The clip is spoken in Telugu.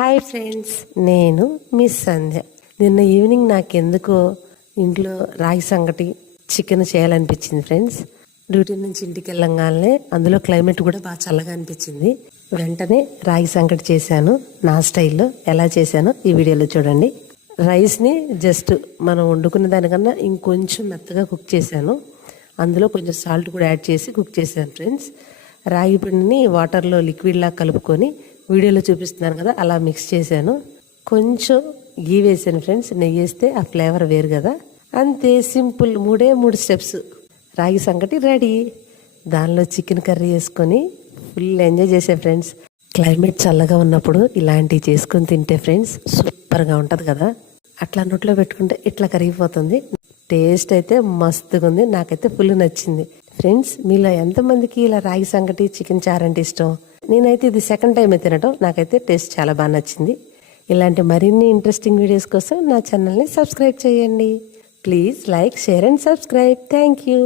హాయ్ ఫ్రెండ్స్, నేను మిస్ సంధ్య. నిన్న ఈవినింగ్ నాకెందుకో ఇంట్లో రాగి సంగటి చికెన్ చేయాలనిపించింది ఫ్రెండ్స్. డ్యూటీ నుంచి ఇంటికి వెళ్ళంగానే అందులో క్లైమేట్ కూడా బాగా చల్లగా అనిపించింది. వెంటనే రాగి సంగటి చేశాను నా స్టైల్లో. ఎలా చేశానో ఈ వీడియోలో చూడండి. రైస్ని జస్ట్ మనం వండుకునే దానికన్నా ఇంకొంచెం మెత్తగా కుక్ చేశాను. అందులో కొంచెం సాల్ట్ కూడా యాడ్ చేసి కుక్ చేశాను ఫ్రెండ్స్. రాగి పిండిని వాటర్లో లిక్విడ్లా కలుపుకొని వీడియోలో చూపిస్తున్నాను కదా, అలా మిక్స్ చేశాను. కొంచెం గీ వేసాను ఫ్రెండ్స్. నెయ్యి వేస్తే ఆ ఫ్లేవర్ వేరు కదా. అంతే, సింపుల్. మూడు స్టెప్స్, రాగి సంగటి రెడీ. దానిలో చికెన్ కర్రీ వేసుకొని ఫుల్ ఎంజాయ్ చేసే ఫ్రెండ్స్. క్లైమేట్ చల్లగా ఉన్నప్పుడు ఇలాంటివి చేసుకొని తింటే ఫ్రెండ్స్ సూపర్గా ఉంటుంది కదా. అట్లా నోట్లో పెట్టుకుంటే ఇట్లా కరిగిపోతుంది. టేస్ట్ అయితే మస్తుగా ఉంది. నాకైతే ఫుల్ నచ్చింది ఫ్రెండ్స్. మీలో ఎంతమందికి ఇలా రాగి సంగటి చికెన్ చారు అంటే ఇష్టం? నేనైతే ఇది సెకండ్ టైం తినడం. నాకైతే టేస్ట్ చాలా బాగా నచ్చింది. ఇలాంటి మరిన్ని ఇంట్రెస్టింగ్ వీడియోస్ కోసం నా ఛానల్ని సబ్స్క్రైబ్ చేయండి. Please like, share and subscribe. Thank you.